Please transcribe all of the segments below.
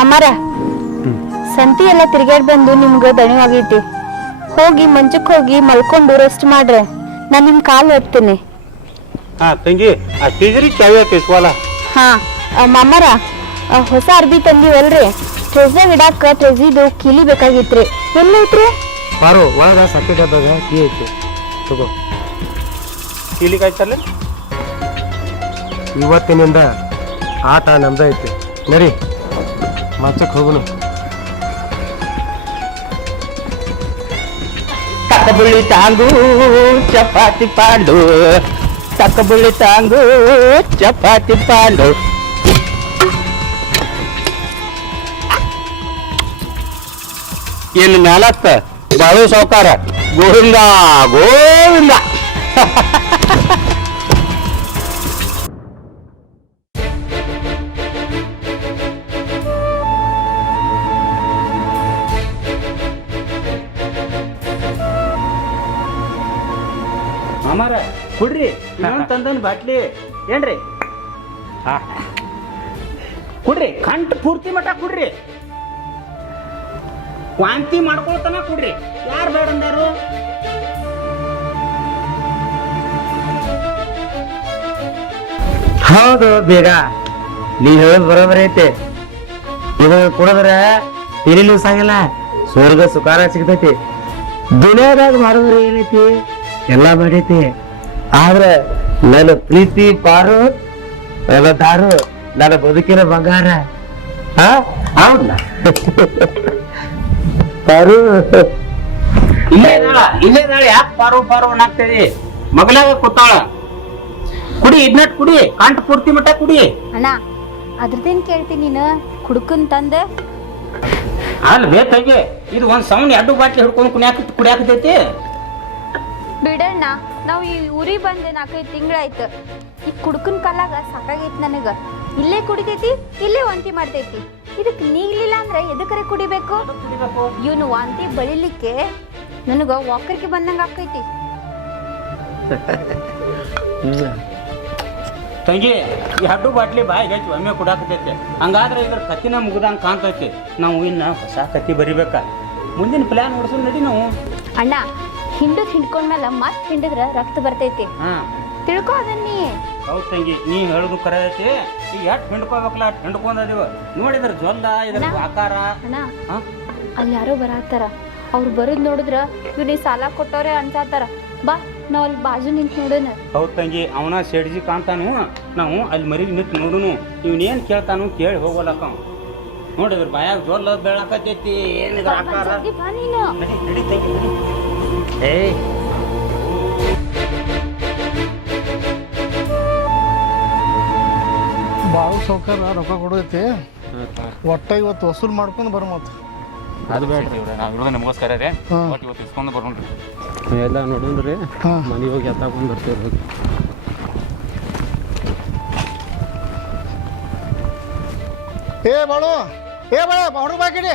ಮಾಮಾರ ಸಂತಿ ಎಲ್ಲ ತಿರ್ಗಾಡ್ ಬಂದು ನಿಮ್ಗ ದಣಿವಾಗೈತಿ. ಹೋಗಿ ಮಂಚಕ್ ಹೋಗಿ ಮಲ್ಕೊಂಡು ರೆಸ್ಟ್ ಮಾಡ್ರೆ ನಾನ್ ನಿಮ್ ಕಾಲ್ ಓದ್ತೀನಿ. ಹಾ ತಂಗಿ ಆ ಟೀಜರಿ ಚಾವಿ ಹಾಕಿಸ್ವಾಲ. ಹಾ ಮಾಮಾರ ಹೊಸ ಅರ್ಬಿ ತಂದಿವಲ್ರಿ, ಟ್ರೆಸ್ನಾಗ ಇಡಾಕ ಟ್ರೆಸಿದು ಕೀಲಿ ಬೇಕಾಗಿತ್ರಿ. ಎಲ್ಲೈತ್ರಿ? ಬಾರು ಒಳಗ ಸಕ್ಕರೆ ಡಬ್ಬಾಗ ಕೀ ಐತಿ ತಗೋ. ಕೀಲಿಕಾಯ್ತಲ್ಲ ಇವತ್ತಿನಿಂದ ಆಟ ನಮ್ದ ಐತಿ. ನರಿ ಮಂಚಕ್ಕೆ ಹೋಗುನು. ತಕಬುಳಿ ತಾಂಗು ಚಪಾತಿ ಪಾಂಡು, ತಕಬುಳಿ ತಾಂಗು ಚಪಾತಿ ಪಾಂಡು. ಇನ್ನು ಮ್ಯಾಲತ್ತ ಬಾಳು ಸಾವುಕಾರ ಗೋವಿಂದ ಗೋವಿಂದ. ಮಾಮಾರ ಕುಡ್ರಿ ತಂದನ್ ಬಾಟ್ಲಿ ಏನ್ರಿ? ಕುಡ್ರಿ, ಕಂಠ ಪೂರ್ತಿ ಮಠ ಕುಡ್ರಿ, ವಾಂತಿ ಮಾಡ್ಕೊಳ್ತಾನ ಕುಡ್ರಿ. ಯಾರು ಬೇಡ ಅಂದಾರು? ಹೌದು ಬೇಗ ನೀ ಹೇಳೋದು ಬರೋಬರಿ ಐತೆ. ಇದು ಕುಡಿದ್ರೆ ತಿರಿಲು ಸಾಗಿಲ್ಲ, ಸ್ವರ್ಗ ಸುಖಾನ ಸಿಗ್ತೈತಿ. ದುನಿಯಾದಾಗ ಮಾಡೋದ್ರ ಏನೈತಿ? ಎಲ್ಲ ಮಾಡೈತಿ. ಆದ್ರೆ ನನ್ನ ಪ್ರೀತಿ ಪಾರು, ನನ್ನ ದಾರು, ನನ್ನ ಬದುಕಿನ ಬಂಗಾರ. ಹೌದಲ್ಲ ಪಾರು? ಇಲ್ಲೇ ನಾಳೆ ಯಾಕೆ ಪಾರು ಪಾರು ಅನ್ನಾಗ್ತೇಳಿ? ಮಗಲಾಗ ಕೂತಾಳ. ಕುಡಿ, ಇದ್ನಟ್ ಕುಡಿ, ಕಂಠ ಪೂರ್ತಿ ಮಟ್ಟ ಕುಡಿ. ಅಣ್ಣ ಅದ್ರದೇನ್ ಕೇಳ್ತೀನಿ ನೀನು? ಕುಡ್ಕನ್ ತಂದ ಅಲ್ಲ ಬೇತಾಗೆ ಇದು ಒಂದ್ ಸೌಂಡ್ ಎರಡು ಬಾಟ್ಲಿ ಹಿಡ್ಕೊಂಡು ಕುಡಿಯಾಕತೈತಿ. ಬಿಡಣ್ಣ, ನಾವು ಈ ಊರಿಗೆ ಬಂದೆ 4-5 ತಿಂಗಳಾಯ್ತು. ಈ ಕುಡ್ಕನ್ ಕಾಲಾಗ ಸಾಕಾಗೈತಿ ನನಗ. ಇಲ್ಲೇ ಕುಡಿತೈತಿ, ಇಲ್ಲೇ ವಾಂತಿ ಮಾಡ್ತೈತಿ. ಇದಕ್ ನೀಗ್ಲಿಲ್ಲ ಅಂದ್ರೆ ಎದಕ್ಕರೆ ಕುಡಿಬೇಕು? ಇವನು ವಾಂತಿ ಬಳಿಲಿಕ್ಕೆ ನನಗ ವಾಕರ್ಗೆ ಬಂದಂಗ ಆಕೈತಿ. ತಂಗಿ ಈ ಹಡ್ಡು ಬಾಟ್ಲಿ ಬಾಯಿಗೆ ಹಚ್ಚಿ ಒಮ್ಮೆ ಕುಡಾಕತೈತಿ. ಹಂಗಾದ್ರೆ ಇದ್ರ ಕತ್ತಿನ ಮುಗ್ದಂಗ ಕಾಣ್ತೈತಿ. ನಾವು ಇನ್ನ ಹೊಸ ಕತ್ತಿ ಬರಿಬೇಕ. ಮುಂದಿನ ಪ್ಲಾನ್ ಹೊಡ್ಸೋಣ ನಡಿ ನಾವು. ಅಣ್ಣ ಹಿಂಡ್ಕೊಂಡ್ಮೇಲೆ ಮತ್ ಹಿಂಡಿದ್ರ ರಕ್ತ ಬರ್ತೈತಿ. ತಿಳ್ಕೊ ಅದನ್ನಿ. ಹೌದ್ ತಂಗಿ, ನೀ ಹೇಳುದು ಕರೆ ಐತಿ. ಈಗ ಎಟ್ ಹಿಂಡ್ಕೋಬೇಕಲ್ಲ ಅಟ್ ಹಿಂಡ್ಕೊಂಡದಿವ. ನೋಡಿದ್ರ ಜೊಲ್ಲ ಇದ್ರ ಆಕಾರ. ಅಣ್ಣ ಅಲ್ಲಿ ಯಾರೋ ಬರಾತಾರ. ಅವ್ರು ಬರೋದ್ ನೋಡಿದ್ರ ಇವ್ನಿಗೆ ಸಾಲ ಕೊಟ್ಟವ್ರೆ ಅನ್ಸಾತಾರ. ಬಾ ನಾವ್ ಅಲ್ಲಿ ಬಾಜು ನಿಂತ್ ನೋಡೋಣ. ಹೌದ್ ತಂಗಿ, ಅವನ ಶೆಡ್ಜಿ ಕಾಣ್ತಾನು. ನಾವು ಅಲ್ಲಿ ಮರಿಗೆ ನಿಂತು ನೋಡುನು. ಇವ್ನೇನ್ ಕೇಳ್ತಾನು ಕೇಳಿ ಹೋಗೋಲಕ್ಕ. ನೋಡಿದ್ರ ಬಾಯಾಗ ಜೊಲ್ಲ ಬೆಳಕತೈತಿ. ಏನಿದ್ರ ಆಕಾರ? ಬಾ ನೀನು. ನಡಿ ನಡಿ ತಂಗಿ ನಡಿ. ಬಾವು ಸೌಕರ್ಯ ರೊಕ್ಕ ಕೊಡೈತಿ. ಒಟ್ಟ ಇವತ್ತು ವಸೂಲ್ ಮಾಡ್ಕೊಂಡು ಬರ್ಮತ್. ಅದು ಬೇಡ್ರಿ ಇವ್ರೆ, ನಾವು ನಮಗೋಸ್ಕರ ರೀ ಒಟ್ಟು ಇವತ್ತು ಇಸ್ಕೊಂಡು ಬರೋಣ್ರಿ. ಎಲ್ಲ ನೋಡೋಣ್ರಿ, ಮನೆಗೆ ಹೋಗಿ ಎತ್ತಾಕೊಂಡು ಬರ್ತೀವಿ. ಬಾಳು ಬಾಡು ಬಾಕಿಡಿ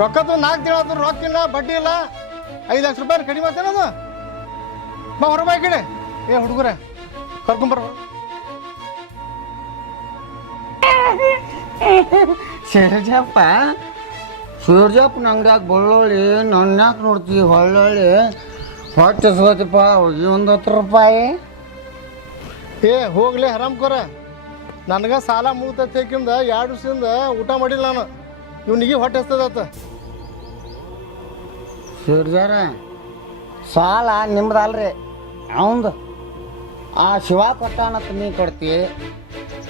ರೊಕ್ಕದ್ದು 4 ತಿಂಗಳ ರೊಕ್ಕ ಇಲ್ಲ, ಬಡ್ಡಿ ಇಲ್ಲ. 5 ಲಕ್ಷ ರೂಪಾಯಿ ಕಡಿಮೆ ಆತೇನದು. ಬಾ ಹೊರ ಬಾಕಿಡಿ. ಹುಡುಗರೇ ಕರ್ಕೊಂಬರ. ಸೂರ್ಜಪ್ಪನ ಅಂಗಡಿಯಾಗ ಬೆಳ್ಳುಳ್ಳಿ ನನ್ಯಾಕೆ ನೋಡ್ತೀವಿ? ಹೊಳ್ಳೊಳ್ಳಿ ಹೊಟ್ಟೆ ಸೋತಿಪ್ಪ. ಒಂದು 10 ರೂಪಾಯಿ. ಹೋಗ್ಲಿ ಹರಾಮ್ಕೋರ, ನನಗೆ ಸಾಲ ಮುಗ್ತೈತಿ. 2 ದಿವಸದಿಂದ ಊಟ ಮಾಡಿಲ್ಲ ನಾನು. ಇವ್ನಿಗೆ ಹೊಟ್ಟೆ ಹಸ್ತದತ್ತ. ಸೂರ್ಜಾರ ಸಾಲ ನಿಮ್ದಲ್ರಿ, ಅವಂದು. ಆ ಶಿವ ಕೊಟ್ಟಾನತ್ತ ನೀ ಕೊಡ್ತಿ,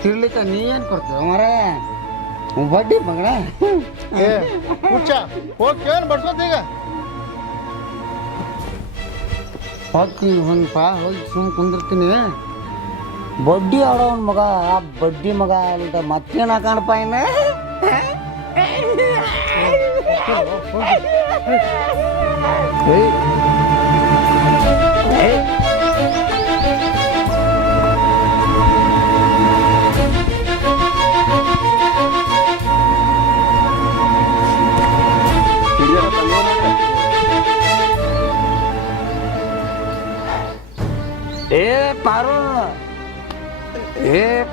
ತಿರ್ಲಿಕ್ಕ ನೀ ಏನು ಕೊಡ್ತೀವಿ ಮರೇ? ಬಡ್ಡಿ ಮಗನ. ಹುಚ್ಚ ಹೋಗಿ ಕೇಳಿ ಬಡ್ಸೋತೀಗ. ಹೋಗ್ತೀನಿ ಒಂದಪ್ಪ, ಹೋಗಿ ಸುಮ್ಮ ಕುಂದಿರ್ತೀನಿ. ಬಡ್ಡಿ ಆಡೋನ್ ಮಗ, ಆ ಬಡ್ಡಿ ಮಗ ಅಲ್ದ ಮತ್ತೇನು ಹಾಕಣಪ್ಪ ಇನ್ನ.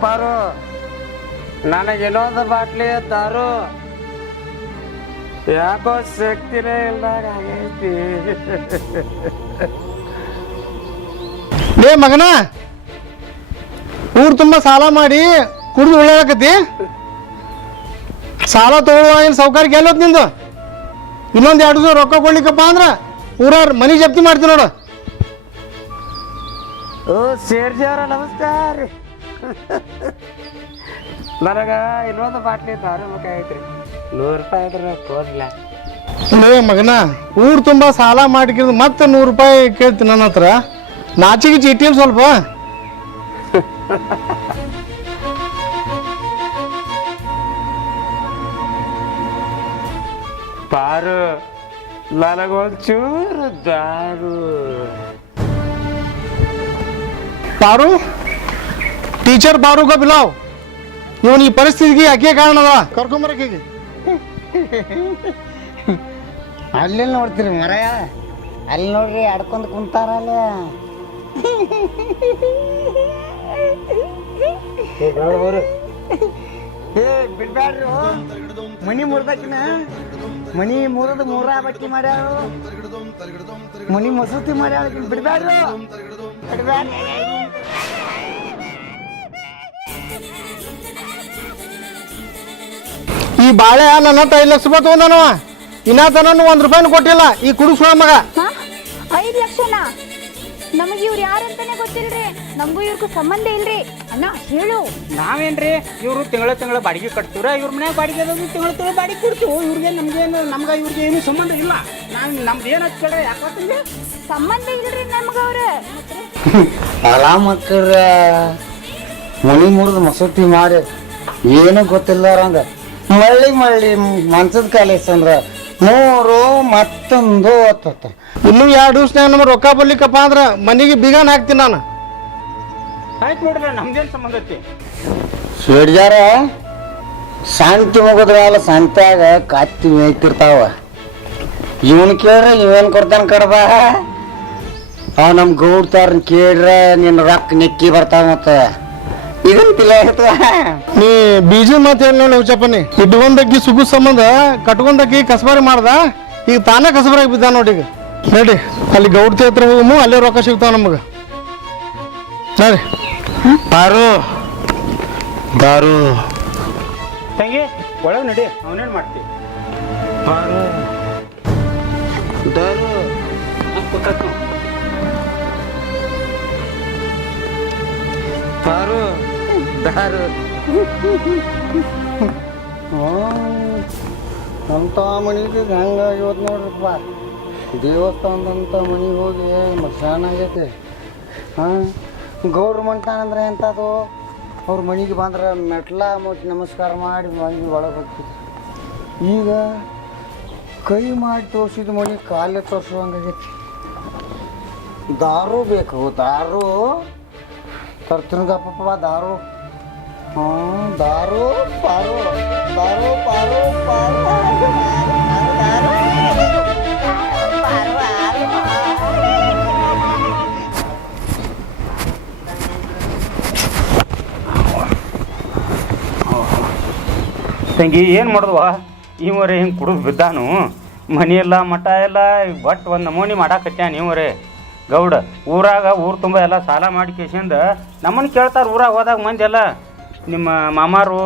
ಪಾರು ನನಗೆ ಇನ್ನೊಂದು ಬಾಟ್ಲಿ ದಾರು ಯಾಕೋ ಶಕ್ತಿನೇ ಇಲ್ದಾಗ ಆಗೈತಿ. ಲೇ ಮಗನ, ಊರು ತುಂಬ ಸಾಲ ಮಾಡಿ ಕುಡಿದು ಉಳ್ಳಾಕತಿ. ಸಾಲ ತಗೊಳ್ಳುವ ಏನು ಸೌಕರ್ಯ ಗೆಲ್ಲೋದು ನಿಂದು. ಇನ್ನೊಂದು 2 ದಿವಸ ರೊಕ್ಕ ಕೊಡ್ಲಿಕ್ಕಪ್ಪ ಅಂದ್ರೆ ಊರವ್ರ ಮನೆ ಜಪ್ತಿ ಮಾಡ್ತೀವಿ ನೋಡು. ಓ ಸೇರ್ಜಿ ಅವರ ನಮಸ್ಕಾರ. ನನಗೆ ಇನ್ನೊಂದು ಬಾಟ್ಲಿ ದಾರು ಬೇಕಾಗೈತ್ರಿ. 100 ರೂಪಾಯಿ ಇದ್ರೆ ಕೊಡ್ಲ. ಲೇ ಮಗನ, ಊರು ತುಂಬ ಸಾಲ ಮಾಡಿಕಿದ್ರೆ ಮತ್ತೆ 100 ರೂಪಾಯಿ ಕೇಳ್ತೀನಿ ನನ್ನ ಹತ್ರ. ನಾಚಿಗೆ ಚೀಟಿ ಸ್ವಲ್ಪ. ಪಾರು ನನಗೊಂಚೂರು ದಾರು. ಪಾರು, ಟೀಚರ್ ಪಾರುಗ ಬಿಲಾವ್. ಇವನ್ ಈ ಪರಿಸ್ಥಿತಿಗೆ ಯಾಕೆ ಕಾರಣ ಅದ, ಕರ್ಕೊಂಬರಕ್ಕೆ. ಅಲ್ಲಿ ನೋಡ್ತೀರಿ ಮರಯ, ಅಲ್ಲಿ ನೋಡ್ರಿ ಆಡ್ಕೊಂಡು ಕುಂತಾರಲ್ಲ. ಏ ಬಿಡ್ಬ್ಯಾಡ್ರಿ, ಮನಿ ಮುರ್ದಕ್ಕಿನ ಮನಿ ಮುರಿದು 3 ಬಟ್ಟಿ ಮಾಡ್ಯಾರ, ಮನಿ ಮಸೂತಿ ಮಾಡ್ಯಾರ. ಬಿಡ್ಬ್ಯಾಡ್ರಿ, ಬಿಡ್ಬ್ಯಾಡ್ರಿ. ಈ ಬಾಳೆ ನನ್ನ 5 ಲಕ್ಷ ರೂಪಾಯಿ ತಗೊಂಡನವ. ಇನ್ನ ತನೂ 1 ರೂಪಾಯಿನೂ ಕೊಟ್ಟಿಲ್ಲ ಈ ಕುಡುಕ್ಸುವ ಮಗ. 5 ಲಕ್ಷನಾ? ನಮಗೆ ಇವ್ರು ಯಾರಂತಾನೆ ಗೊತ್ತಿಲ್ರಿ. ನಮಗೂ ಇವ್ರಿಗೂ ಸಂಬಂಧ ಇಲ್ರಿ. ಅಣ್ಣ ಹೇಳು. ನಾವೇನ್ರಿ ಇವರು ತಿಂಗಳ ಬಾಡಿಗೆ ಕಟ್ತೀವ್ರ, ಇವ್ರ ಮನ್ಯಾಗ ಬಾಡಿಗೆ ಅದಾವ, ತಿಂಗಳ ಬಾಡಿಗೆ ಕೊಡ್ತೀವಿ. ಇವ್ರಿಗೆ ನಮ್ಗೆ ಇವ್ರಿಗೆ ಏನು ಸಂಬಂಧ ಇಲ್ಲ. ನಮ್ದು ಏನು ಹಚ್ಕೊಳ್ರಿ, ಯಾಕಂದ್ರೆ ಸಂಬಂಧ ಇಲ್ರಿ ನಮ್ಗ ಅವ್ರ. ಅಲ ಮಕ್ಕಳ ಮನಿ ಮುರಿದು ಮಸೂತಿ ಮಾಡಿ ಏನು ಗೊತ್ತಿಲ್ಲಾರಂಗ ಮಳ್ಳಿ ಮನ್ಸದ ಕಾಲೇಸಂದ್ರ 3 ಮತ್ತೊಂದು ಹೊತ್ತ. ಇನ್ನೂ 2 ದಿವಸ ನಮ್ಮ ರೊಕ್ಕ ಬರ್ಲಿಕ್ಕಪ್ಪ ಅಂದ್ರೆ ಮನೆಗೆ ಬೀಗಾನ ಹಾಕ್ತೀನಿ ನಾನು. ಆಯ್ತು ನೋಡ್ರಿ, ನಮ್ದೇನು ಸಂಬಂಧ ಐತಿ? ಸೇಡ್ಜಾರ ಶಾಂತಿ ಮುಗಿದ್ರಲ್ಲ, ಶಾಂತಿಯಾಗ ಕತ್ತಿ ಮೇಯ್ತಿರ್ತಾವ. ಇವನ್ ಕೇಳ್ರೆ ಇವೇನು ಕೊಡ್ತಾನ ಕಡ್ಬ. ಅವ್ ನಮ್ಮ ಗೌಡ್ತಾರನ್ ಕೇಳ್ರೆ ನಿನ್ನ ರೊಕ್ಕ ನೆಕ್ಕಿ ಬರ್ತಾವ. ಮತ್ತೆ ಇದನ್ ತಿಳ ನೀ ಬೀಜ ಮಾತು ಹೇಳಿ ನೋಡಿ ಹುಚ್ಚಪ್ಪನಿ. ಇಟ್ಕೊಂಡಕ್ಕಿ ಸುಗು ಸಂಬಂಧ ಕಟ್ಕೊಂಡಕ್ಕಿ ಕಸಬಾರಿ ಮಾಡ್ದ, ಈಗ ತಾನೇ ಕಸಬರಾಗಿ ಬಿದ್ದ ನೋಡಿ. ಈಗ ನಡಿ ಅಲ್ಲಿ ಗೌಡ್ತಿ ಹತ್ರ ಹೋಗಮು, ಅಲ್ಲೇ ರೊಕ್ಕ ಸಿಗ್ತಾವ ನಮಗೆ. ನಡಿ. ಪಾರು ದಾರು ತಂಗಿ ಒಳಗೆ ನಡಿ, ಅವನೇನು ಮಾಡ್ತೀವಿ. ಪಾರು ದಾರು ಪಾರು ದಾರು. ಅಂತ ಮನಿಗೆ ಹೆಂಗಾಗಿವತ್ತು ನೋಡ್ರಪ್ಪ. ದೇವಸ್ಥಾನದಂಥ ಮನೆಗೆ ಹೋಗಿ ಮಸಾನ ಆಗೈತೆ. ಹಾಂ, ಗೌಡ್ರ ಮಂಟಾನಂದ್ರೆ ಎಂಥದ್ದು, ಅವ್ರ ಮನೆಗೆ ಬಂದ್ರೆ ಮೆಟ್ಲ ಮುಟ್ಟಿ ನಮಸ್ಕಾರ ಮಾಡಿ ಮನೆಗೆ ಒಳಗೆ ಹೋಗ್ತಿದ್ರು. ಈಗ ಕೈ ಮಾಡಿ ತೋರಿಸಿದ ಮನೆ ಕಾಲೇ ತೋರಿಸುವಂಗಾಗೈತಿ. ದಾರು ಬೇಕು, ದಾರು ತರ್ತಿನಗಪ್ಪ ದಾರು. ಹಾಂ, ದಾರು ಪಾರು ದಾರು ಪಾರು ಪಾರು ದಾರು. ತಂಗಿ ಏನು ಮಾಡಿದ್ವ, ಇವರೇ ಹಿಂಗೆ ಕುಡಿದು ಬಿದ್ದಾನು. ಮನಿ ಎಲ್ಲ ಮಠ ಎಲ್ಲ ಬಟ್ ಒಂದು ನಮೂನಿ ಮಾಡಾಕತ್ಯಾನ ಇವರೇ ಗೌಡ. ಊರು ತುಂಬ ಎಲ್ಲ ಸಾಲ ಮಾಡಿ ಕೇಸಿಂದ ನಮ್ಮನ್ನು ಕೇಳ್ತಾರೆ. ಊರಾಗ ಹೋದಾಗ ಮಂದಿ ಎಲ್ಲ ನಿಮ್ಮ ಮಾಮಾರು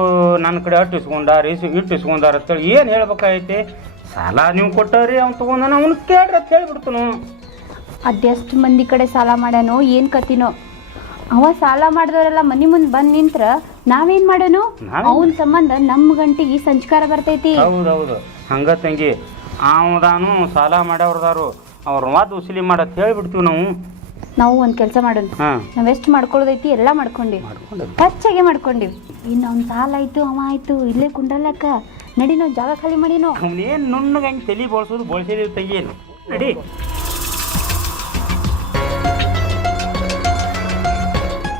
ನನ್ನ ಕಡೆ ಅಟ್ಟು ಇಸ್ಕೊಂಡಾರ, ಇಟ್ಟು ಇಸ್ಕೊಂಡಾರ ಅಂತೇಳಿ ಏನು ಹೇಳ್ಬೇಕಾಗೈತಿ. ಸಾಲ ನೀವು ಕೊಟ್ಟವ್ರಿ, ಅವ್ನು ತೊಗೊಂಡ ಅವ್ನು ಕೇಳ್ರಿ ಅಂತ ಹೇಳಿಬಿಡ್ತನು. ಅದೆಷ್ಟು ಮಂದಿ ಕಡೆ ಸಾಲ ಮಾಡ್ಯಾನೋ ಏನು ಕತಿನೋ. ಅವ ಸಾಲ ಮಾಡಿದವರೆಲ್ಲ ಮನಿ ಮುಂದೆ ಬಂದು ನಿಂತ್ರ ನಾವೇನು ಮಾಡೋನು? ಅವನ ಸಂಬಂಧ ನಮ್ಮ ಗಂಟಿಗೆ ಸಂಸ್ಕಾರ ಬರ್ತೈತಿ. ಹೌದೌದು, ಹಂಗ ತಂಗಿ. ಅವದಾನು ಸಾಲ ಮಾಡ್ಯವ್ರದಾರು, ಅವ್ರ ಮಾತು ಉಸಿಲಿ ಮಾಡತ್ ಹೇಳಿಬಿಡ್ತೀವಿ ನಾವು. ನಾವು ಒಂದು ಕೆಲಸ ಮಾಡೋಣ, ನಾವೆಷ್ಟು ಮಾಡ್ಕೊಳ್ಳೋದೈತಿ ಎಲ್ಲ ಮಾಡ್ಕೊಂಡಿವಿ, ಟಚ್ಚಾಗೆ ಮಾಡ್ಕೊಂಡಿವಿ. ಇನ್ನು ಅವ್ನ ಸಾಲ ಆಯ್ತು, ಅವ ಆಯ್ತು, ಇಲ್ಲೇ ಕುಂಡಲಕ್ಕ ನಡಿ, ನಾವು ಜಾಗ ಖಾಲಿ ಮಾಡಿನೋ. ಅವನೇನು ನುಣ್ಣಗೆ ಹಂಗೆ ತಲೆ ಬೋಳ್ಸಿದೀವಿ ತಂಗಿ. ನಡಿ.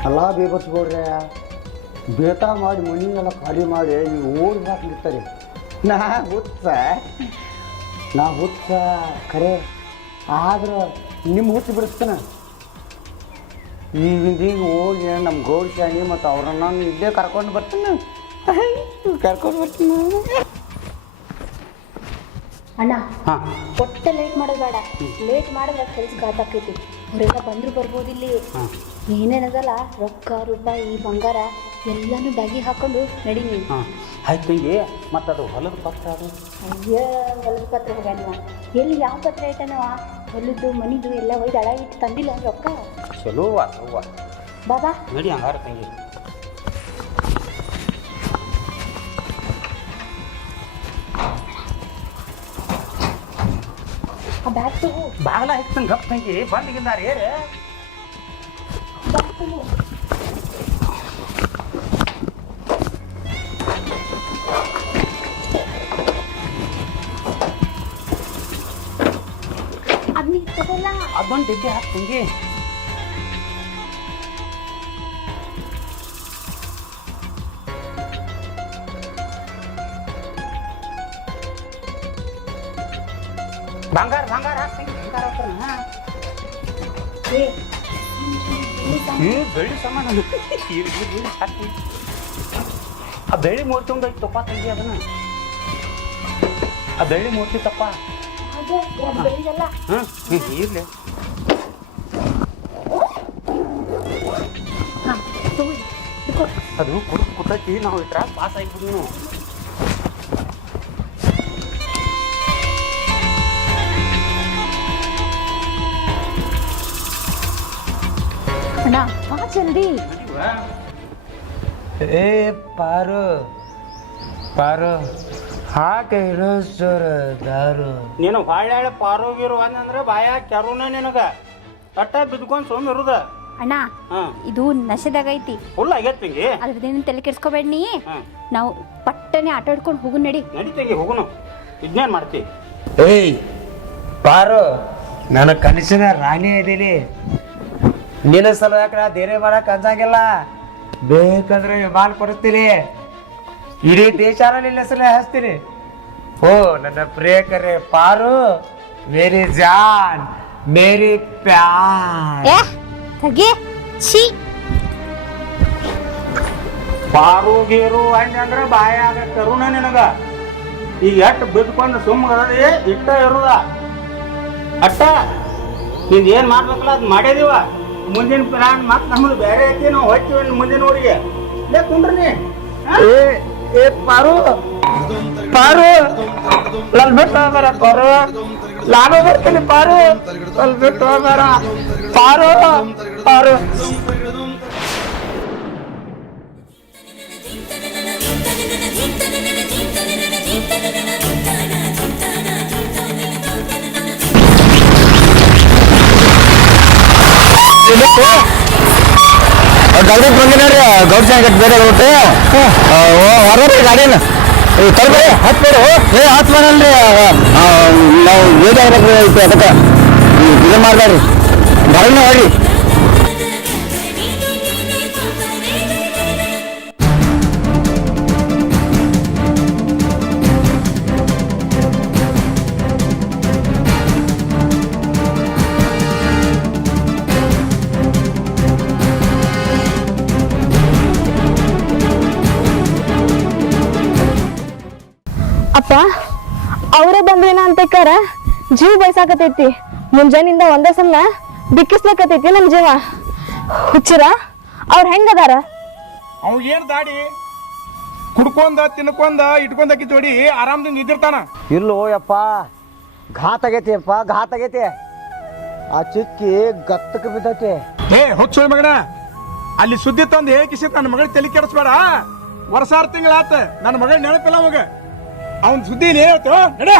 ಎಲ್ಲ ಬೇಬಸ್ಗೌಡ್ರೆ ಬೇತಾ ಮಾಡಿ ಮನೆಯೆಲ್ಲ ಖಾಲಿ ಮಾಡಿ ನೀವು ಓಡಿ ಹಾಕ್ಲಿರ್ತಾರೆ. ನಾ ಹುಚ್ಚ ಖರೆ, ಆದ್ರೆ ನಿಮ್ಮ ಹುಚ್ಚು ಬಿಡಿಸ್ತಾನ. ಈಗ ಹೋಗಿ ನಮ್ಮ ಗೌಡ್ ಶಾಣಿ ಮತ್ತು ಅವ್ರನ್ನ ಇಲ್ಲೇ ಕರ್ಕೊಂಡು ಬರ್ತಾನೆ. ಕರ್ಕೊಂಡು ಬರ್ತೀನಿ. ಅಣ್ಣ ಹಾಂ ಒಟ್ಟೆ ಲೇಟ್ ಮಾಡೋದು ಬೇಡ. ಲೇಟ್ ಮಾಡಿದ್ರೆ ಕೆಲಸ ಘಾಟ್ ಆಕೈತಿ. ಅವರೆಲ್ಲ ಬಂದರೂ ಬರ್ಬೋದು ಇಲ್ಲಿ. ಹಾಂ ಏನೇನದಲ್ಲ ರೊಕ್ಕ ರೂಪಾಯಿ ಬಂಗಾರ ಎಲ್ಲನೂ ಬ್ಯಾಗಿಗೆ ಹಾಕೊಂಡು ನಡಿ ನೀನು. ಹಾಂ ಆಯ್ತು ತಂಗಿ. ಮತ್ತು ಅದು ಹೊಲದ ಪತ್ರ ಅದು ಅಯ್ಯ ಹೊಲದ ಪತ್ರ ಹೋಗ್ಯಾನವ. ಎಲ್ಲಿ ಯಾವ ಪತ್ರ ಐತನವ? ಹೊಲದ್ದು ಮನಿದು ಎಲ್ಲ ಒಯ್ದು ಅಡ ಇಟ್ಟು ತಂದಿಲ್ಲ ಅವ್ನು ರೊಕ್ಕ. ಚಲೋ ಅವ್ವ. ಬಾಬಾ ನಡಿ ಹಂಗಾರ ತಂಗಿ. ಆ ಬ್ಯಾಗ್ ತಗೋ. ಬಾಗಲ ಹಾಕ್ತಂಗೆ ಗಪ್ ತಂಗಿ ಬಂದಿಗಿಂದಾರ ಏರೇ ಬ್ಯಾಗ್ ತಗೋ. ಅದ್ನ ತಗೋಲ್ಲ. ಅದೊಂದು ಡಿಬ್ಬಿ ಹಾಕಿ ತಂಗಿ. ಬಂಗಾರ ಬಂಗಾರ ಹಾಕಿ ತಂಗಿ. ಬಂಗಾರ ಹಾಕ್ತಾನ. ಏ ಬೆಳ್ಳಿ ಸಾಮಾನು ಹಾಕಿ. ಆ ಬೆಳ್ಳಿ ಮೂರ್ತಿ ಒಂದು ಐತಿ ತಪ್ಪ ತಂಗಿ. ಅದನ್ನ ಆ ಬೆಳ್ಳಿ ಮೂರ್ತಿ ತಪ್ಪ. ಅದೇ ಬೆಳಿದಲ್ಲ. ಹಾಂ ಇರ್ಲಿ. ಹಾಂ ತಗೋ ಇಟ್ಕೋ. ಅದು ಕುಡಿದು ಕುಟ್ಟೈತಿ. ನಾವು ಇಟ್ರ ಪಾಸ್ ಆಗಿಬಿಡ್ನು. ಅಣ್ಣ ಬಾ ಜಲ್ದಿ. ಏ ಪಾರು ಪಾರು ಹಾಕ ಸರ್ ದಾರು. ನೀನು ಹೊಳ್ಳೆ ಪಾರೋಗಿರು ಅಂದ್ರೆ ಬಾಯ ಕೆರುನ ನಿನಗ ಅಟ್ಟ ಬಿದ್ಕೊಂಡು ಸೋಮ್ ಇರುದ. ಅಣ್ಣ ಹಾಂ ಇದು ನಶೆದಾಗ ಐತಿ. ಫುಲ್ ಆಗೈತೆ ತಂಗಿ. ಅದ್ರದ್ದೇನು ತಲೆ ಕೆಡ್ಸ್ಕೊಬೇಡ ನೀ. ಹಾಂ ನಾವು ಪಟ್ಟನೆ ಆಟ ಆಡ್ಕೊಂಡು ಹೋಗು ನಡಿ. ನಡಿ ತಂಗಿ ಹೋಗುನು. ಇದನ್ನೇನು ಮಾಡ್ತಿ? ಏಯ್ ಪಾರು ನನ್ನ ಕನಸಿನ ರಾಣಿ ಇದೀನಿ. ನಿನ್ನ ಸಲ ಯಾಕೆ ಬೇರೆ ಮಾಡಕ್ ಅನ್ಸಂಗಿಲ್ಲ. ಬೇಕಂದ್ರೆ ವಿಮಾನ ಕೊಡ್ತೀನಿ. ಇಡೀ ದೇಶನ ನಿನ್ನ ಹೆಸರೇ ಹಚ್ತೀನಿ. ಓ ನನ್ನ ಪ್ರಿಯಕರೇ ಪಾರು, ಮೇರಿ ಜಾನ್, ಮೇರಿ ಪ್ಯಾರ್. ಏ ತಗಿ ಛೀ. ಪಾರೋಗಿರು ಅಂದ್ರೆ ಬಾಯ ಆಗ ಕರುಣ ನಿನಗ. ಈಗ ಎಟ್ಟು ಬಿದ್ಕೊಂಡು ಸುಮ್ಮನೆ ಇಟ್ಟ ಇರುದ ಅಟ್ಟ. ನೀನ್ ಏನ್ ಮಾಡ್ಬೇಕಲ್ಲ ಅದ್ ಮಾಡಿದೀವ. ಮುಂದಿನ ಪ್ಲಾನ್ ಮತ್ತೆ ನಮ್ಮದು ಬೇರೆ ಐತಿ. ನಾವು ಹೋಗ್ತೀವಿ ಮುಂದಿನ ಊರಿಗೆ. ಲೇ ಕುಂಡ್ರಿ. ಏ ಪಾರು ಪಾರು ನಲ್ ಬಿಟ್ಟು ಹೋಗ್ಬೇಡ ಪಾರು. ನಾನು ಬರ್ತೀನಿ ಪಾರು. ನಲ್ ಬಿಟ್ಟು ಹೋಗ್ಬೇಡ ಪಾರು ಪಾರು. ಗಾಡಿ ಬಂದಿನಾರಿ ಗೌಡ್ ಸಂಗಟ್ ಬೇರೆ ಹೋಗ್ಬಿಟ್ಟು ಹೊರಬ್ರಿ ಗಾಡಿನ ತರ್ಬೇಡಿ ಹತ್ಬೇಡು. ಏ ಹತ್ ಬರಲ್ರಿ. ನಾವು ಬೇಗ ಆಗ್ಬೇಕು ಅದಕ್ಕೆ ಇದು ಮಾಡ್ಬೇಡ್ರಿ. ಬರಣ್ಣ ಹೊಡ್ರಿ. ಅಪ್ಪ ಅವರೇ ಬಂದ್ರೇನ ಅಂತಕ್ಕಾರ ಜೀವ ಬಯಸಾಕತೈತಿ. ಮುಂಜಾನಿಂದ ಒಂದ ಸಲ ಬಿಕ್ಕಿಸ್ಲಕತೈತಿ ನಮ್ ಜೀವ. ಹುಚ್ಚರ ಅವ್ರ ಹೆಂಗದಾರ? ಅವ್ ಏನ್ ದಾಡಿ ಕುಡ್ಕೊಂಡ ತಿನ್ಕೊಂಡ ಇಟ್ಕೊಂಡಾಕಿ ಜೋಡಿ ಆರಾಮದಿಂದ ಇದ್ದಿರ್ತಾನ. ಇಲ್ಲೋ ಯಪ್ಪ ಘಾತ್ ಆಗೈತಿ ಅಪ್ಪ, ಘಾತ್ ಆಗೈತಿ. ಆ ಚಿಕ್ಕಿ ಗತ್ತಕ್ಕೆ ಬಿದ್ದೈತಿ. ಏ ಹುಚ್ಚು ಮಗನ, ಅಲ್ಲಿ ಸುದ್ದಿ ತಂದು ಹೇಗಿಸಿ ನನ್ನ ಮಗಳ ತಲೆ ಕೆಡಿಸ್ಬೇಡ. ವರ್ಷಾರು ತಿಂಗಳಾತ ನನ್ನ ಮಗಳ ನೆನಪಿಲ್ಲ ಅವಾಗ. ಅವನ್ ಸುದ್ದಿ ಹೇಳ್ತು ನಡೆ.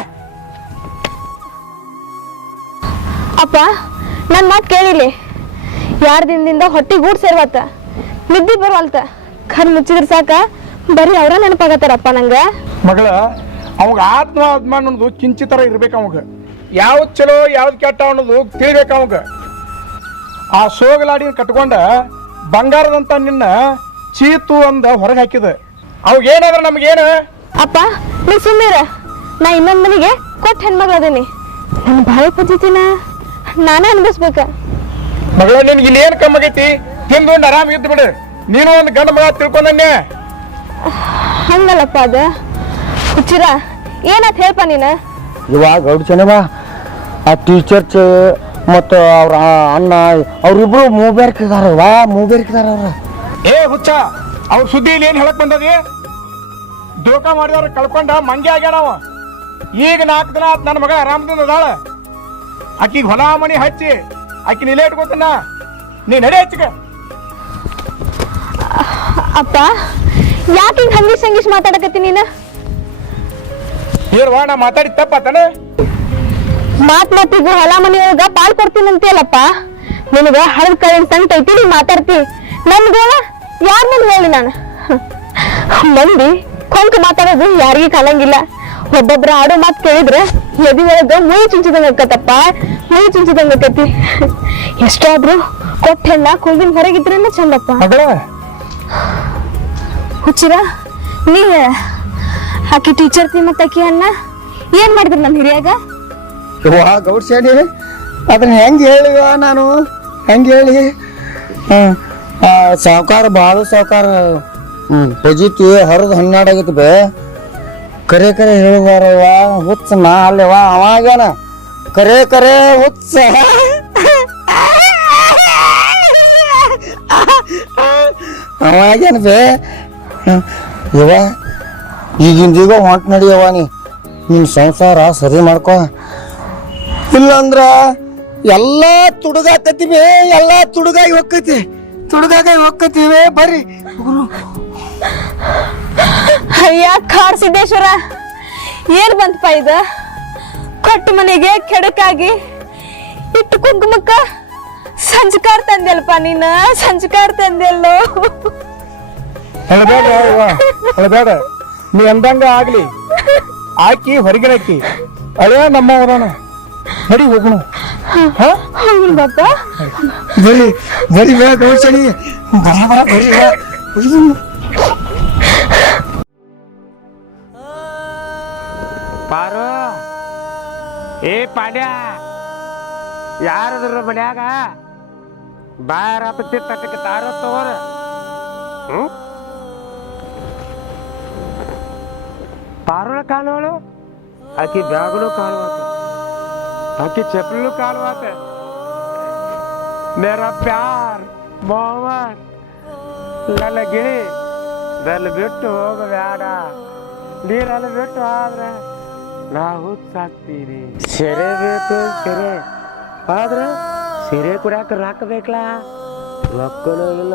ಅಪ್ಪ ನನ್ ಮಾತ್ ಕೇಳಿಲಿ. 2 ದಿನದಿಂದ ಹೊಟ್ಟಿ ಗೂಡ್ ಸೇರ್ವತ್ತ, ನಿದ್ದಿ ಬರುವಲ್ತ. ಕಣ್ ಮುಚ್ಚಿದ್ರ ಸಾಕ ಬರೀ ಅವ್ರ ನೆನಪಾಗತ್ತಾರಪ್ಪ ನಂಗ. ಮಗಳ ಅವಾಗ ಆತ್ಮ ಅನ್ನೋದು ಕಿಂಚಿತರ ಇರ್ಬೇಕು. ಅವಾಗ ಯಾವ್ದು ಚಲೋ ಯಾವ್ದು ಕೆಟ್ಟ ಅನ್ನೋದು ತಿಳಿಬೇಕು. ಅವಾಗ ಆ ಸೋಗಲಾಡಿ ಕಟ್ಕೊಂಡ ಬಂಗಾರದಂತ ನಿನ್ನ ಚೀತು ಅಂದ ಹೊರಗೆ ಹಾಕಿದ. ಅವಾಗ ಏನಾದ್ರ ನಮ್ಗೇನ? ಅಪ್ಪ ನೀ ಸುಮ್ಮೀರ. ನಾ ಇನ್ನೊಂದ್ ಮನೆಗೆ ಕೊಟ್ಟ ಹೆಣ್ಮಗಳದೀನಿ. ನನ್ ಬಾಳೆ ಪದ್ಧತಿನ ನಾನೇ ಅನ್ಭವಿಸ್ಬೇಕ. ಮಗಳ ನಿನ್ಗೆ ಇಲ್ಲಿ ಏನ್ ಕಮ್ಮಿ ಆಗೈತಿ? ತಿಂದು ಆರಾಮ್ ಇದ್ದು ಬಿಡು. ನೀನು ಒಂದು ಗಂಡ ಮಗ ತಿಳ್ಕೊಂಡನ್ನೇ. ಹಂಗಲ್ಲಪ್ಪ ಅದ ಹುಚ್ಚಿರ ಏನಾತ್ ಹೇಳ್ಪ ನೀನು ಇವಾಗ ಗೌಡ್ ಚೆನ್ನವ ಆ ಟೀಚರ್ಸ್ ಮತ್ತು ಅವ್ರ ಅಣ್ಣ ಅವ್ರಿಬ್ರು ಮೂಬೇರ್ಕಿದಾರ ಮೂಬೇರ್ಕಿದಾರ ಅವ್ರ ಏ ಹುಚ್ಚ ಅವ್ರ ಸುದ್ದಿಯಲ್ಲಿ ಏನ್ ಹೇಳಕ್ ಬಂದದಿ ದೋಖ ಮಾಡಿದವ್ರ ಕಳ್ಕೊಂಡ ಮಂಗೆ ಆಗ್ಯಾನವ ಈಗ 4 ದಿನ ಆತ್ ನನ್ನ ಮಗ ಆರಾಮದಿಂದ ಅದಾಳ ಆಕಿಗೆ ಹೊಲ ಮನಿ ಹಚ್ಚಿ ಆಕಿ ನಿಲೆ ಇಟ್ಕೋತನ ನೀ ನಡೆ ಹಚ್ಚಿಕ ಅಪ್ಪ ಯಾಕೆ ಹಿಂಗ್ ಹಂಗಿಸ್ ಹಂಗಿಸ್ ಮಾತಾಡಕತ್ತಿ ನೀನು ಹೇಳ್ವಾ ನಾ ಮಾತಾಡಿ ತಪ್ಪತ್ತಾನ ಮಾತಿಗೂ ಹೊಲ ಮನೆಯೊಳಗ ಪಾಲ್ ಕೊಡ್ತೀನಿ ಅಂತೀಯಲ್ಲಪ್ಪ ನಿನಗ ಹಳದ ಕಳಿನ ಸಂಕಟ ಐತಿ ನೀ ಮಾತಾಡ್ತಿ ನನ್ಗೋಳ ಯಾರ್ ಮುಂದೆ ಹೇಳಿ ನಾನು ಮಂದಿ ಕೊಂಕ ಮಾತಾಡೋದು ಯಾರಿಗೂ ಕಲಂಗಿಲ್ಲ ಒಬ್ಬೊಬ್ರ ಆಡೋ ಮಾತು ಕೇಳಿದ್ರೆ ಎದಿ ಒಳಗ ಮುಯಿ ಚುಂಚಿದಂಗ ಆಕತ್ತಪ್ಪ ಮುಯಿ ಚುಂಚಿದಂಗ ಆಕತಿ ಎಷ್ಟಾದ್ರೂ ಕೊಟ್ಟ ಹೆಣ್ಣ ಕುಳ್ದಿನ ಹೊರಗಿದ್ರೇನೆ ಚಂದಪ್ಪ ಹುಚ್ಚಿರ ನೀ ಆಕಿ ಟೀಚರ್ ಮತ್ತ ಆಕಿ ಅಣ್ಣ ಏನ್ ಮಾಡಿದ್ರು ನಮ್ ಹಿರಿಯಾಗ ಗೌಡ್ ಸೇಡಿ ಅದನ್ನ ಹೆಂಗೆ ಹೇಳಿವ ನಾನು ಹೆಂಗೆ ಹೇಳಿ ಸಾವುಕಾರ ಭಾಳ ಸಾವುಕಾರ ಪಜಿತಿ ಹರಿದು ಹಣ್ಣಾಡಾಗೈತಿ ಬೇ ಕರೆ ಕರೆ ಹೇಳಿದಾರವ್ವ ಹುಚ್ಚ ನಾ ಅಲ್ಲವ ಅವಾಗ್ಯಾನ ಕರೆ ಕರೆ ಹುಚ್ಚ ಅವಾಗ್ಯಾನ ಬೇ ಇವ ಈಗಿಂದೀಗ ಹೊಂಟ್ ನಡಿಯವ ನಿನ್ನ ಸಂಸಾರ ಸರಿ ಮಾಡ್ಕೊ ಇಲ್ಲಂದ್ರ ಎಲ್ಲ ತುಡುಗಾಕತ್ತೀವಿ ಎಲ್ಲ ತುಡುಗಾಗಿ ಹೋಗ್ಕತ್ತೀವಿ ಬರ್ರಿ ಅಯ್ಯ ಕಾಡ್ ಸಿದ್ದೇಶ್ವರ ಏನ್ ಬಂತಪ್ಪ ಇದ ಕೊಟ್ಟ ಮನೆಗೆ ಕೆಡಕಾಗಿ ಇಟ್ಟು ಕುಂಕುಮಕ್ಕ ಸಂಜಕಾರ ತಂದೆಲ್ಪ ನೀನ ಸಂಜಕಾರ ತಂದೆಲ್ಲೋ ಹೇಳಬೇಡ ನೀ ಅಂದಂಗ ಆಗ್ಲಿ ಆಕಿ ಹೊರಗಿನಕ್ಕಿ ಅಳೇ ನಮ್ಮ ಅವರಣ ನಡಿ ಹೋಗೋಣ ಬಾಪ ಬರ್ರಿ ಬರ್ರಿ ಬೇ ಗೌಡ್ಸಣಿ ಬರ್ರಿ ಪಾರು ಏ ಪಾಡ್ಯ ಯಾರದ್ರ ಮನ್ಯಾಗ ಬಾರಪತ್ತಿ ತಟ್ಟಕ್ಕೆ ತಾರೋ ತಗೋರ ಪಾರೋಳ ಕಾಲೋಳು ಆಕಿ ಬ್ಯಾಗಲು ಕಾಲುವಾತ ಆಕಿ ಚಪ್ಪಲು ಕಾಲುವಾತ ಮೇರಾ ಪ್ಯಾರ್ ಮೊಹಮ್ಮದ್ ನನ್ನ ಗಿಳಿ ನಲ್ಲಿ ಬಿಟ್ಟು ಹೋಗಬೇಡ ನೀರಲ್ಲಿ ಬಿಟ್ಟು ಆದ್ರೆ ನಾ ಹುಚ್ಚಾಗ್ತೀನಿ ಸೆರೆ ಬೇಕು ಸೆರೆ ಆದ್ರೆ ಸೀರೆ ಕುಡ್ಯಾಕ ರೊಕ್ಕ ಬೇಕಲ್ಲ ರೊಕ್ಕನೂ ಇಲ್ಲ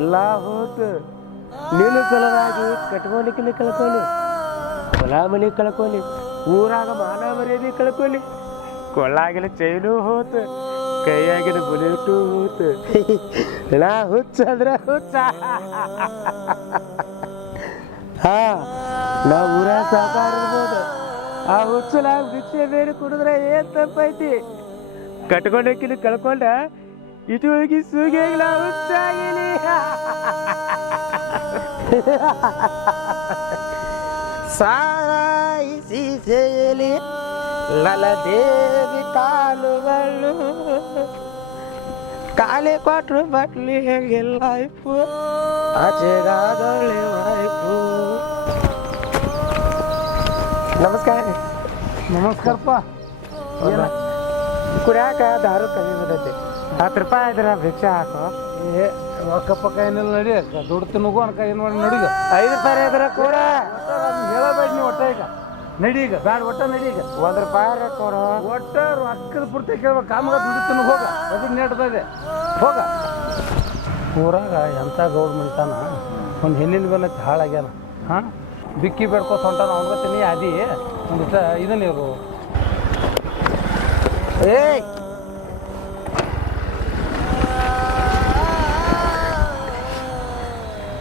ಎಲ್ಲ ಹೋತು ನೀನು ಸಲುವಾಗಿ ಕಟ್ಕೊಂಡಿಕ್ಕಿನ ಕಳ್ಕೊಳ್ಳಿ ಹೊಲ ಮನೆ ಕಳ್ಕೊಳ್ಳಿ ಊರಾಗ ಮಾನ ಮರ್ಯಾದೆ ಕಳ್ಕೊಳ್ಳಿ ಕೊಳ್ಳಾಗಿನ ಚೈನು ಹೋತು ಕೈಯಾಗಿನ ಬುಲೆಟು ಹೋತು ನಾ ಹುಚ್ಚ ಅಂದ್ರೆ ಹುಚ್ಚ ಹಾ ನಾ ಊರಾಗ ಸಾಕಾರ ಇರ್ಬೋದು ಆ ಹುಚ್ಚಲಾಗ ಭಿಕ್ಷೆ ಬೇರೆ ಕುಡಿದ್ರೆ ಏನ್ ತಪ್ಪೈತಿ ಕಟ್ಕೊಂಡಕ್ಕಿನ ಕಳ್ಕೊಂಡ ಇటు ಹೋಗಿ ಸೂಗಿಲ್ಲ ಹುಚ್ಚಾಗಿಲಿ ಸಾಯಿಸಿ ಸೇಲಿ ಲಲದೇವಿ ಕಾಲುಗಳು ಕಾಲಿ ಕೊಟ್ರು ಬಟ್ಲಿ ಹೆಂಗಿಲ್ಲ ಇಪ್ಪು ಆಚೆಗಾದೊಳ್ಳೆ ವಾಯ್ಪು ನಮಸ್ಕಾರ ನಮಸ್ಕಾರಪ್ಪ ಕುಡ್ಯಾಕ ದಾರು ಕಮ್ಮಿ ಬಂದೈತಿ 10 ರೂಪಾಯಿ ಇದ್ರ ಭಿಕ್ಷೆ ಹಾಕೋ ಏ ರೊಕ್ಕ ಪಕ್ಕ ಏನಿಲ್ಲ ನಡಿ ದುಡ್ಡು ತಿನ್ನಗು ಅನ್ಕ ಏನು ಮಾಡಿ ನಡಿಗ 5 ರೂಪಾಯಿ ಇದ್ರ ಕೂಡ ಹೇಳಬೇಡ ನೀವು ಒಟ್ಟ ಈಗ ನಡಿ ಈಗ ಬ್ಯಾಡ ಒಟ್ಟ ನಡಿ ಈಗ 1 ರೂಪಾಯಿ ಕೊಡು ಒಟ್ಟ ರೊಕ್ಕದ ಪೂರ್ತಿ ಕೇಳ್ಬೇಕು ಕಾಮಗ ದುಡ್ಡು ತಿನ್ನಗ ಹೋಗ ಅದಕ್ಕೆ ನೆಟ್ಟದ ಹೋಗ ಊರಾಗ ಎಂಥ ಗೌರ್ಮೆಂಟ್ ಒಂದು ಹೆಣ್ಣಿನ ಬೆಲೆ ಹಾಳಾಗ್ಯಾನ ಹಾಂ ಬಿಕ್ಕಿ ಬೇಡ್ಕೋತ ಹೊಂಟಾನ ಅವನಗತ್ತೆ ನೀ ಅದಿ ಒಂದಿಷ್ಟ ಇದನ್ನಿರು ಏಯ್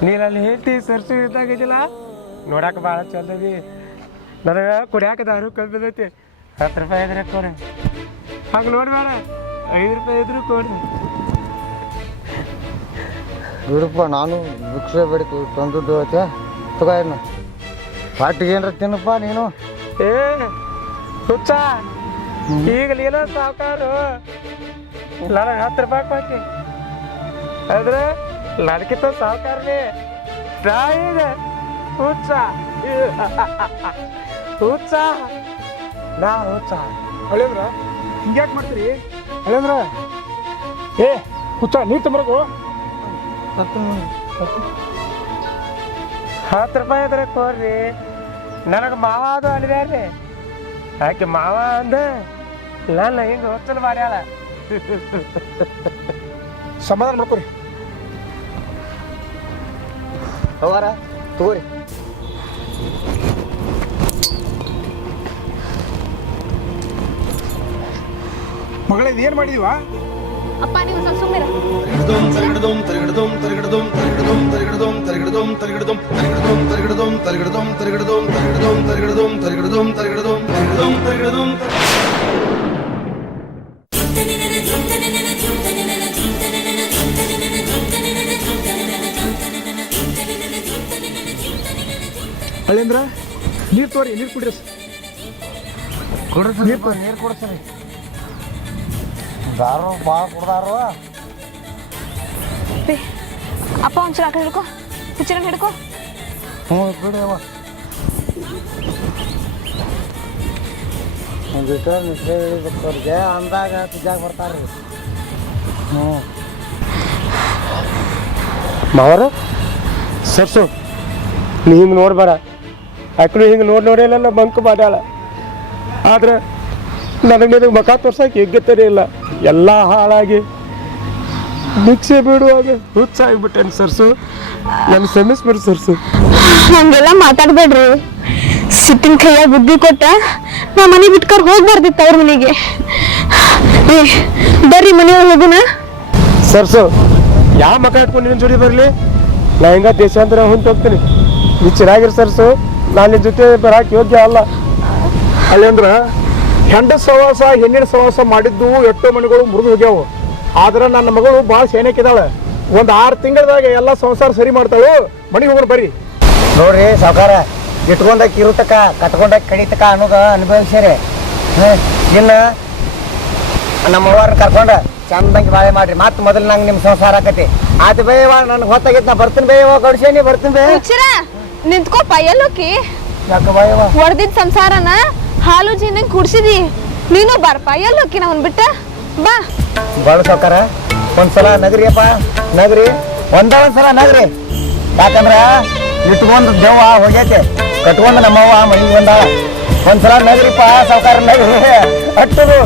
ನೀನಲ್ಲಿ ಹೇಳ್ತಿ ಸರ್ಸು ಇದ್ದಾಗಿದ್ದಿಲ್ಲ ನೋಡಕ್ಕೆ ಭಾಳ ಚಂದದಿ ನನಗೆ ಕುಡಿಯಾಕ ದಾರು ಕಮ್ಮಿ ಬಂದೈತಿ 10 ರೂಪಾಯಿ ಇದ್ರೆ ಕೊಡು ಹಂಗೆ ನೋಡ್ಬೇಡ 5 ರೂಪಾಯಿ ಇದ್ರು ಕೊಡು ಬಿಡಪ್ಪ ನಾನು ಭಿಕ್ಷೆ ಬೇಡಿಕೆ ತಂದದ್ದು ಐತೆ ತಗೋ ಇನ್ನು ಪಾಟಿಗೆ ಏನ್ರ ತಿನ್ನಪ್ಪ ನೀನು ಏ ಹುಚ್ಚ ಈಗ ನೀನು ಸಾವುಕಾರು ನನಗೆ 10 ರೂಪಾಯಿ ಕೊಟ್ಟಿ ಆದ್ರೆ ನನಗಿಂತ ಸಾವುಕಾರನೇ ಈಗ ಹುಚ್ಚ ಹುಚ್ಚ ನಾ ಹುಚ್ಚ ಹಳೇಂದ್ರ ಹಿಂಗ್ಯಾಕೆ ಮಾಡ್ತೀರಿ ಹಳೇಂದ್ರ ಏ ಹುಚ್ಚ ನೀರು ತಂಬರಕು 10 ರೂಪಾಯಿ ಅದ್ರ ಕೊಡ್ರಿ ನನಗೆ ಮಾವ ಅದು ಅಲ್ವ್ಯಾರ್ರಿ ಆಕೆ ಮಾವ ಅಂದ ನನ್ನ ಹಿಂಗೆ ಹೊಚ್ಚಲು ಮಾಡ್ಯಾಳ ಸಮಾಧಾನ ಮಾಡ್ಕೊರಿ ಹೋಗಾರ ತಗೋರಿ ಮಗಳ ಏನು ಮಾಡಿದೀವ ಅಪ್ಪ ನೀವು ಸ್ವಲ್ಪ ಸುಮ್ಮನೆ ಹಳೇಂದ್ರ ನೀರು ತೋರಿ ನೀರು ಕುಡ್ರಿ ನೀರು ಕೊಡ್ಸರಿ ದಾರು ಭಾಳ ಕುಡ್ದಾರು ಅಪ್ಪ ಒಂಚೂರು ಆ ಕಡೆ ಹಿಡ್ಕೊ ಹುಚ್ಚರನ್ನ ಹಿಡ್ಕೊ ಹ್ಞೂ ಬಿಡವ ಒಂದು ನಿಶ್ಚಯ ಹೇಳಿದಕ್ಕೆ ಅಂದಾಗ ಪೂಜಾಗ ಬರ್ತಾರ್ರಿ ಹ್ಞೂ ಮಾವರ ಸರ್ಸು ನೀ ಹಿಂಗೆ ನೋಡ್ಬೇಡ ಆಕಳು ಹಿಂಗೆ ನೋಡಿಲ್ಲ ಬಂಕ್ ಮಾಡ್ಯಾಳ ಆದ್ರೆ ನನಗೆ ಮಕ ತೋರ್ಸಕ್ಕೆ ಯೋಗ್ಯತೆನೇ ಇಲ್ಲ ಎಲ್ಲ ಹಾಳಾಗಿ ಭಿಕ್ಷೆ ಬಿಡುವಾಗ ಹುಚ್ಚಾಗ್ಬಿಟ್ಟೇನು ಸರ್ಸು ನನ್ನ ಕ್ಷಮಿಸ್ಬಿಡು ಸರ್ಸು ಹಂಗೆಲ್ಲ ಮಾತಾಡ್ಬೇಡ್ರಿ ಸಿಟ್ಟಿನ ಕೈಯಾಗ ಬುದ್ಧಿ ಕೊಟ್ಟ ನಾ ಮನೆ ಬಿಟ್ಕರ್ ಹೋಗ್ಬಾರ್ದಿತ್ತು ಅವ್ರ ಮನೆಗೆ ಏ ಬರ್ರಿ ಮನೆಯೊಳಗೆ ಹೋಗುನ ಸರ್ಸು ಯಾವ ಮಕ ಇಟ್ಕೊಂಡು ನಿನ್ನ ಜೋಡಿ ಬರಲಿ ನಾ ಹಿಂಗ ದೇಶಾಂತರ ಹೊಂತ ಹೋಗ್ತೀನಿ ನೀ ಚೆನ್ನಾಗಿರು ಸರ್ಸು ನಾನು ನಿನ್ನ ಜೊತೆ ಬರಾಕ್ ಯೋಗ್ಯ ಅಲ್ಲ ಅಲ್ಲೇಂದ್ರ ಹೆಂಡ ಸವಾಸ ಹೆಣ್ಣಿನ ಸವಾಸ ಮಾಡಿದ್ದು ಎಷ್ಟೋ ಮನೆಗಳು ಮುರಿದು ಹೋಗ್ಯಾವು ಆದ್ರೆ ನನ್ನ ಮಗಳು ಭಾಳ ಸೇನಕ್ಕಿದ್ದಾಳೆ ಒಂದು 6 ತಿಂಗಳದಾಗ ಎಲ್ಲ ಸಂಸಾರ ಸರಿ ಮಾಡ್ತಾಳು ಮನೆಗೆ ಹೋಗೋಣ ಬರ್ರಿ ನೋಡ್ರಿ ಸಾವುಕಾರ ಇಟ್ಕೊಂಡ ಕಿರುತಕ ಕಟ್ಕೊಂಡ ಕಡಿತಕ ಅನ್ನೋದು ಅನುಭವಿಸ್ಯಾರಿ ಇನ್ನು ನಮ್ಮ ಅವ್ವಾರನ್ನ ಕರ್ಕೊಂಡ ಚಂದಂಗೆ ಬಾಳೆ ಮಾಡ್ರಿ ಮತ್ತೆ ಮೊದಲು ನಂಗೆ ನಿಮ್ಮ ಸಂಸಾರ ಆಕತಿ ಆತ ಬೇಯವ ನನಗೆ ಹೊತ್ತಾಗೈತೆ ನಾ ಬರ್ತೀನಿ ಬೇಯವ ಗಡ್ಸೇನಿ ಬರ್ತೀನಿ ಬೇ ಹುಚ್ಚರ ನಿಂತ್ಕೋಪ ಎಲ್ಲೋಕಿ ಯಾಕೆ ಬಾಯವ ಹೊಡೆದಿದ್ದ ಸಂಸಾರನ ಹಾಲು ಜೀನಂಗ್ ಕುಡ್ಸಿದಿ ನೀನು ಬಾರಪ್ಪ ಎಲ್ಲೋಕಿ ನಾವನ್ ಬಿಟ್ಟ ಬಾ ಬಾಳು ಸಾವುಕಾರ ಒಂದ್ಸಲ ನಗರಿಯಪ್ಪ ನಗರಿ ಒಂದ್ಸಲ ನಗರಿ ಯಾಕಂದ್ರ ಇಟ್ಕೊಂಡ್ ದೆವ್ವ ಹೋಗೈತೆ ಕಟ್ಕೊಂಡ್ ನಮ್ಮವ್ವ ಮನೆಗೆ ಬಂದಾಳ ಒಂದ್ಸಲ ನಗರಿಪ್ಪ ಸಾವುಕಾರ ನಗರಿ ಅಟ್ಟದು